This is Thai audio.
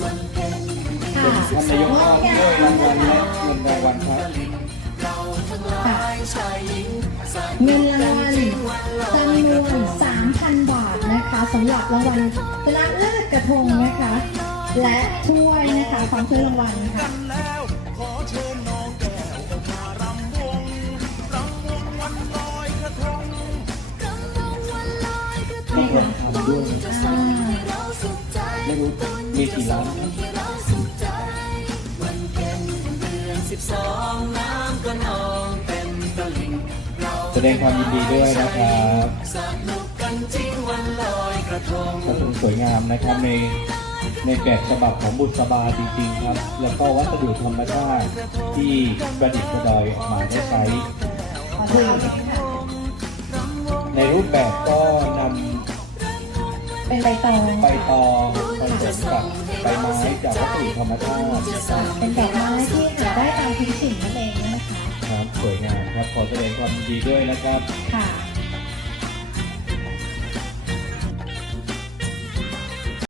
ค่ะ ท่านนายกมอบด้วยรางวัลและเงินรางวัลครับค่ะเงินรางวัลจำนวน 3,000 บาทนะคะสำหรับรางวัลชนะเลิศกระทงนะคะ และถ้วยนะคะพร้อมถ้วยรางวัลค่ะนี่ค่ะ ไม่รู้มีกี่ร้านครับแสดงความยินดีด้วยนะครับกระทงสวยงามนะครับในในแบบฉบับของบุษบาจริงๆครับ แล้วก็วัสดุธรรมชาติที่ประดิษฐ์ประดอยออกมาได้ใช้ขอดูค่ะในรูปแบบก็นเป็นใบตองำใบตอง ผสมกับใบไม้จากวัสดุธรรมชาตินะครับเป็นดอกไม้ที่หาได้ตามพื้นถิ่นนั่นเองนะคะครับสวยงามครับขอแสดงความยินดีด้วยนะครับค่ะ